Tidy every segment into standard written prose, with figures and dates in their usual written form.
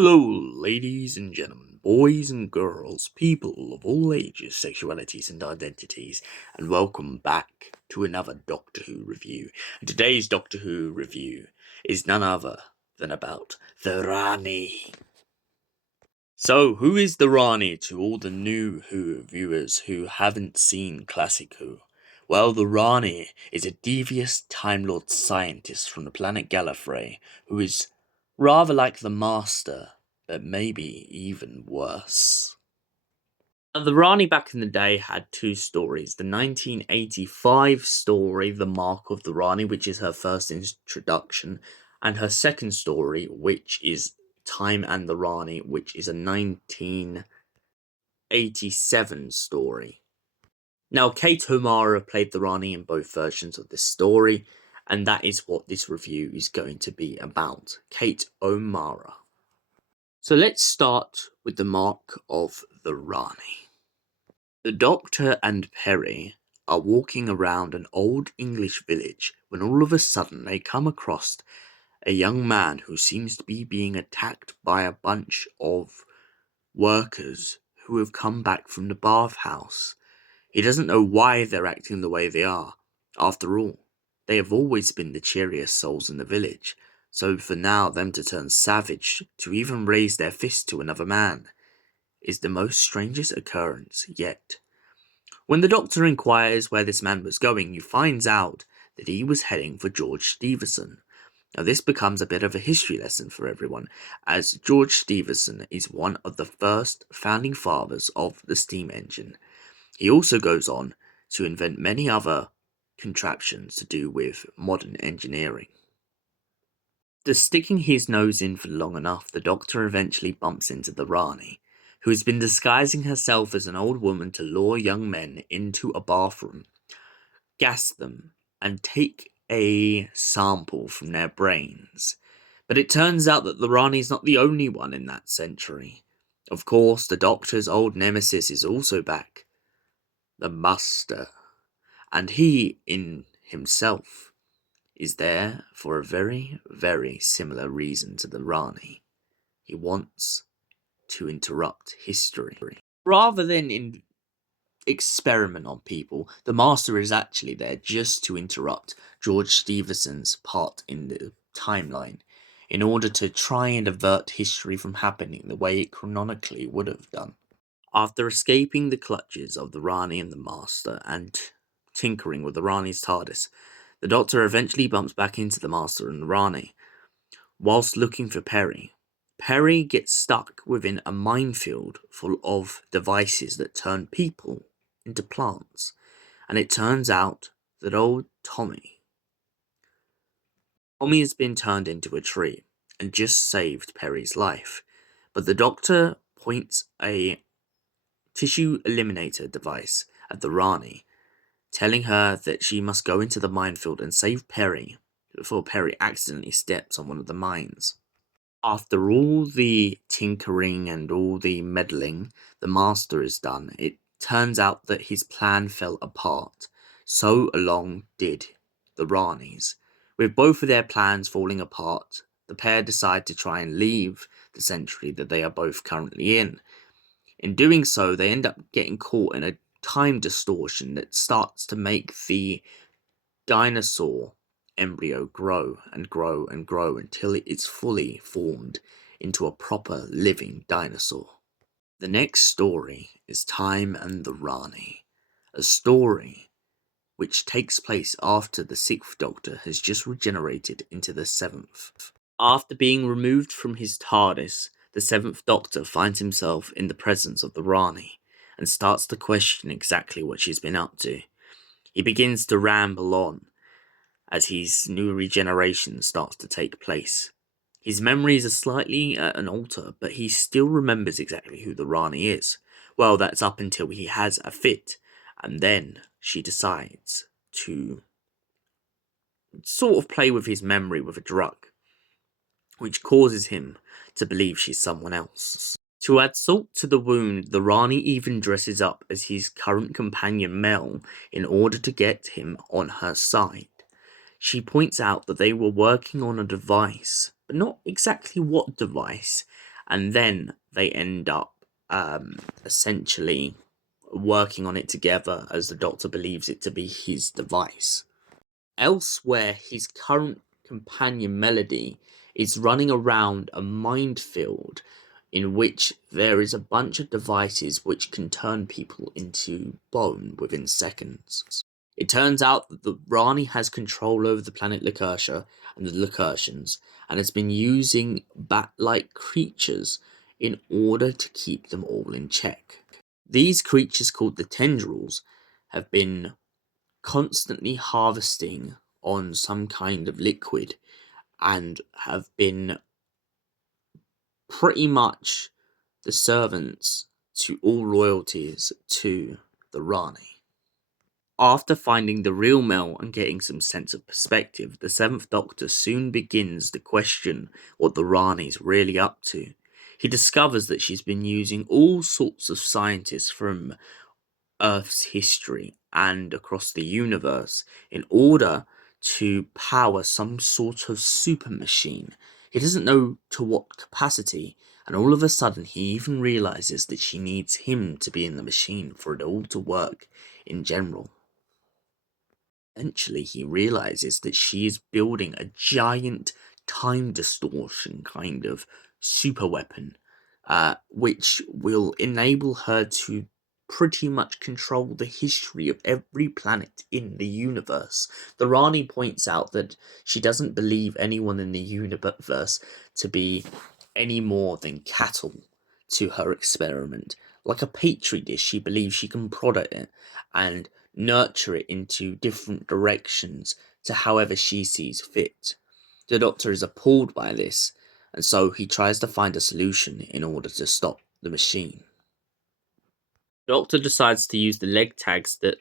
Hello, ladies and gentlemen, boys and girls, people of all ages, sexualities, and identities, and welcome back to another Doctor Who review. And today's Doctor Who review is none other than about the Rani. So, who is the Rani to all the new Who viewers who haven't seen classic Who? Well, the Rani is a devious Time Lord scientist from the planet Gallifrey who is rather like the Master, but maybe even worse. Now, the Rani back in the day had two stories. The 1985 story, The Mark of the Rani, which is her first introduction, and her second story, which is Time and the Rani, which is a 1987 story. Now, Kate O'Mara played the Rani in both versions of this story, and that is what this review is going to be about. Kate O'Mara. So let's start with the Mark of the Rani. The Doctor and Perry are walking around an old English village when all of a sudden they come across a young man who seems to be being attacked by a bunch of workers who have come back from the bathhouse. He doesn't know why they're acting the way they are. After all, they have always been the cheeriest souls in the village, so for now them to turn savage, to even raise their fist to another man, is the most strangest occurrence yet. When the Doctor inquires where this man was going, he finds out that he was heading for George Stephenson. Now this becomes a bit of a history lesson for everyone, as George Stephenson is one of the first founding fathers of the steam engine. He also goes on to invent many other contraptions to do with modern engineering. After sticking his nose in for long enough, the Doctor eventually bumps into the Rani, who has been disguising herself as an old woman to lure young men into a bathroom, gas them, and take a sample from their brains. But it turns out that the Rani's not the only one in that century. Of course, the Doctor's old nemesis is also back, the Master, and he, in himself, is there for a very, very similar reason to the Rani. He wants to interrupt history. Rather than experiment on people, the Master is actually there just to interrupt George Stephenson's part in the timeline, in order to try and avert history from happening the way it canonically would have done. After escaping the clutches of the Rani and the Master, and tinkering with the Rani's TARDIS, the Doctor eventually bumps back into the Master and the Rani. Whilst looking for Perry, Perry gets stuck within a minefield full of devices that turn people into plants, and it turns out that old Tommy has been turned into a tree and just saved Perry's life, but the Doctor points a tissue eliminator device at the Rani, telling her that she must go into the minefield and save Perry before Perry accidentally steps on one of the mines. After all the tinkering and all the meddling the Master is done, it turns out that his plan fell apart. So along did the Ranis. With both of their plans falling apart, the pair decide to try and leave the century that they are both currently in. In doing so, they end up getting caught in a time distortion that starts to make the dinosaur embryo grow and grow and grow until it is fully formed into a proper living dinosaur. The next story is Time and the Rani, a story which takes place after the 6th Doctor has just regenerated into the 7th. After being removed from his TARDIS, the 7th Doctor finds himself in the presence of the Rani and starts to question exactly what she's been up to. He begins to ramble on as his new regeneration starts to take place. His memories are slightly at an alter, but he still remembers exactly who the Rani is. Well, that's up until he has a fit, and then she decides to sort of play with his memory with a drug, which causes him to believe she's someone else. To add salt to the wound, the Rani even dresses up as his current companion Mel in order to get him on her side. She points out that they were working on a device, but not exactly what device, and then they end up essentially working on it together as the Doctor believes it to be his device. Elsewhere, his current companion Melody is running around a minefield in which there is a bunch of devices which can turn people into bone within seconds. It turns out that the Rani has control over the planet Lacursha and the Lacurtians, and has been using bat-like creatures in order to keep them all in check. These creatures, called the tendrils, have been constantly harvesting on some kind of liquid and have been pretty much the servants to all loyalties to the Rani. After finding the real Mel and getting some sense of perspective, the Seventh Doctor soon begins to question what the Rani's really up to. He discovers that she's been using all sorts of scientists from Earth's history and across the universe in order to power some sort of super machine. He doesn't know to what capacity, and all of a sudden he even realizes that she needs him to be in the machine for it all to work in general. Eventually, he realizes that she is building a giant time distortion kind of super weapon, which will enable her to pretty much control the history of every planet in the universe. The Rani points out that she doesn't believe anyone in the universe to be any more than cattle to her experiment. Like a petri dish, she believes she can prod it and nurture it into different directions to however she sees fit. The Doctor is appalled by this, and so he tries to find a solution in order to stop the machine. The Doctor decides to use the leg tags that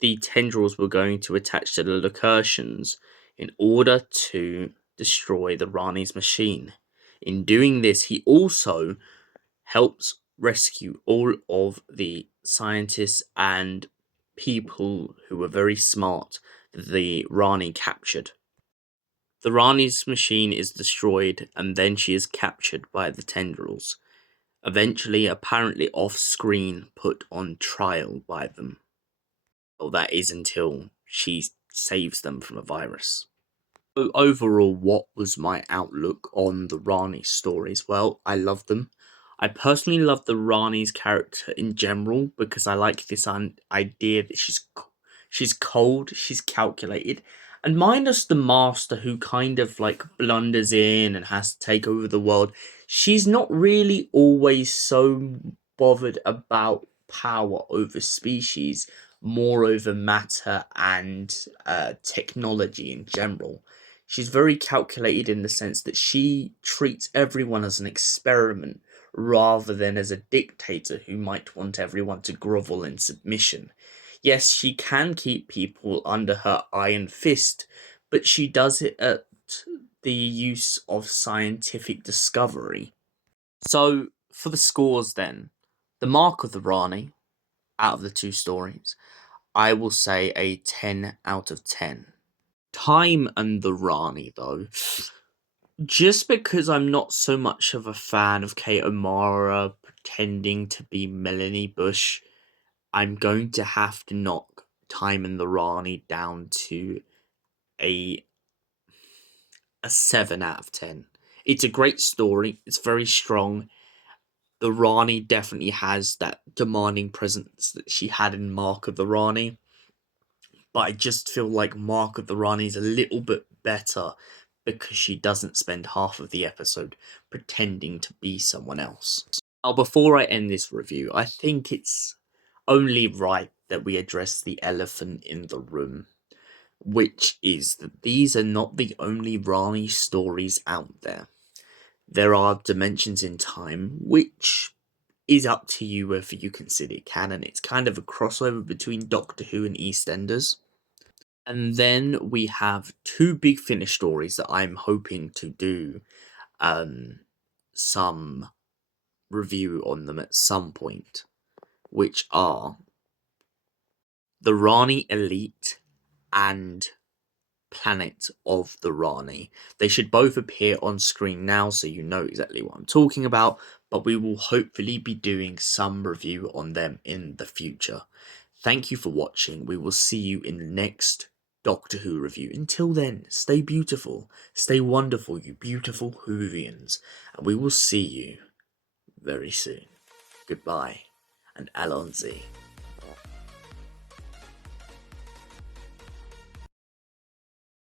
the tendrils were going to attach to the Lacurtians in order to destroy the Rani's machine. In doing this, he also helps rescue all of the scientists and people who were very smart that the Rani captured. The Rani's machine is destroyed, and then she is captured by the tendrils, eventually apparently off-screen put on trial by them. Well, that is until she saves them from a virus. So overall, what was my outlook on the Rani stories? Well, I love them. I personally love the Rani's character in general because I like this idea that she's cold, she's calculated, and minus the Master who kind of like blunders in and has to take over the world, she's not really always so bothered about power over species, more over matter and technology in general. She's very calculated in the sense that she treats everyone as an experiment rather than as a dictator who might want everyone to grovel in submission. Yes, she can keep people under her iron fist, but she does it at the use of scientific discovery. So, for the scores then, the Mark of the Rani, out of the two stories, I will say a 10 out of 10. Time and the Rani, though, just because I'm not so much of a fan of Kate O'Mara pretending to be Melanie Bush, I'm going to have to knock Time and the Rani down to a 7 out of 10. It's a great story, it's very strong. The Rani definitely has that demanding presence that she had in Mark of the Rani, but I just feel like Mark of the Rani is a little bit better because she doesn't spend half of the episode pretending to be someone else. Now, before I end this review, I think it's only right that we address the elephant in the room, which is that these are not the only Rani stories out there. There are dimensions in time, which is up to you whether you consider it canon. It's kind of a crossover between Doctor Who and EastEnders. And then we have two Big Finish stories that I'm hoping to do some review on them at some point, which are the Rani Elite and planet of the Rani. They should both appear on screen now so you know exactly what I'm talking about, but we will hopefully be doing some review on them in the future. Thank you for watching. We will see you in the next Doctor Who review. Until then, stay beautiful, stay wonderful, you beautiful Whovians, and we will see you very soon. Goodbye, and Alonzi.